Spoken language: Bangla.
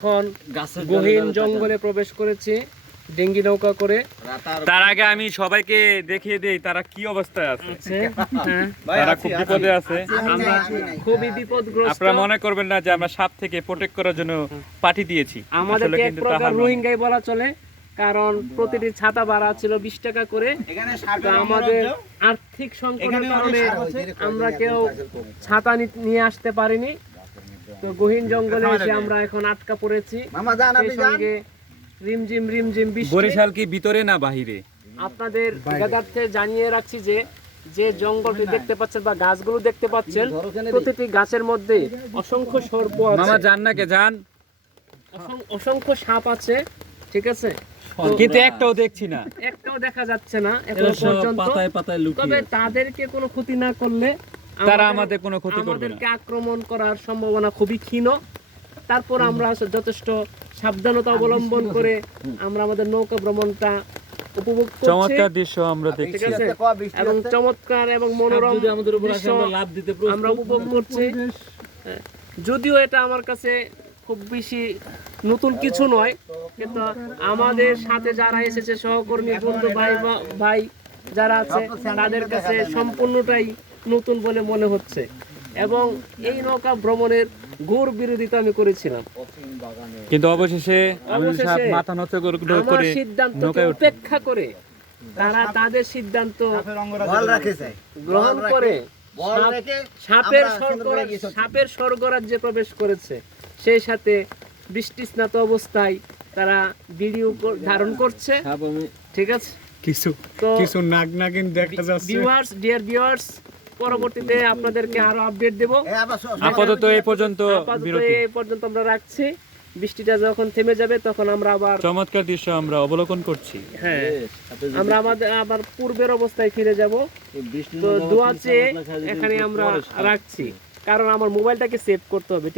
এখন গহীন জঙ্গলে প্রবেশ করেছি ডেঙ্গি নৌকা করে। তার আগে আমি সবাইকে দেখিয়ে দেই তারা কি অবস্থায় আছে। আছে হ্যাঁ। তারা খুব বিপদে আছে। আমরা খুবই বিপদগ্রস্ত। আপনারা মনে করবেন না যে আমরা সাপ থেকে প্রোটেক্ট করার জন্য পাঠি দিয়েছি। আসলে আমাদেরকে এক কিন্তু প্রকার রোহিঙ্গাই বলা চলে কারণ প্রতিটি ছাতা ভাড়া ছিল বিশ টাকা করে। আমাদের আর্থিক সংকটের কারণে আমরা কেউ ছাতা নিয়ে আসতে পারিনি। তো গহীন জঙ্গলে এসে আমরা এখন আটকা পড়েছি। সেই সঙ্গে রিমঝিম রিমঝিম বৃষ্টি। বরিশাল কি ভিতরে না বাহিরে? আপনাদের জ্ঞাতার্থে জানিয়ে রাখছি যে যে জঙ্গলটি দেখতে পাচ্ছেন বা গাছগুলো দেখতে পাচ্ছেন প্রতিটি গাছের মধ্যে অসংখ্য সর্প আছে। মামা যান না কে যান। অসংখ্য সাপ আছে ঠিক আছে? কিন্তু একটাও দেখছি না। একটাও দেখা যাচ্ছে না এখনও পর্যন্ত। পাতায় তবে তাদেরকে কোনো ক্ষতি না করলে তারা আমাদের কোনো ক্ষতি করবে না। আমাদেরকে আক্রমণ করার সম্ভাবনা খুবই ক্ষীণ। তারপর আমরা যথেষ্ট সাবধানতা অবলম্বন করে আমরা আমাদের নৌকা ভ্রমণটা উপভোগ করছি। চমৎকার দৃশ্য আমরা দেখছি। এবং চমৎকার এবং মনোরম দৃশ্য আমরা উপভোগ করছি। হ্যাঁ, যদিও এটা আমার কাছে খুব বেশি নতুন কিছু নয় কিন্তু আমাদের সাথে যারা এসেছে সহকর্মী বন্ধু ভাই ভাই যারা আছে তাদের কাছে সম্পূর্ণটাই নতুন বলে মনে হচ্ছে। এবং এই নৌকা ভ্রমণের ঘোর বিরোধিতা আমি করেছিলাম। কিন্তু অবশেষে মাথা নত করে উঠলাম। উপেক্ষা করে তারা তাদের সিদ্ধান্ত গ্রহণ করে সাপের সাপের স্বর্গরাজ্যে প্রবেশ করেছে। সেই সাথে বৃষ্টি স্নাত অবস্থায় তারা ভিডিও ধারণ করছে। ঠিক আছে? কিছু কিছু নাক নাকিন দেখা যাচ্ছে। ভিউয়ার্স ডিয়ার ভিউয়ার্স পরবর্তীতে আপনাদেরকে আরও আপডেট দেব। আপাতত এই পর্যন্ত বিরতি এই পর্যন্ত আমরা রাখছি। বৃষ্টিটা যখন থেমে যাবে তখন আমরা আবার চমৎকার দৃশ্য আমরা অবলোকন করছি। হ্যাঁ। আমরা আমাদের আবার পূর্বের অবস্থায় ফিরে যাব। তো দোয়া চেয়ে এখানে আমরা রাখছি। কারণ আমার মোবাইলটাকে সেভ করতে হবে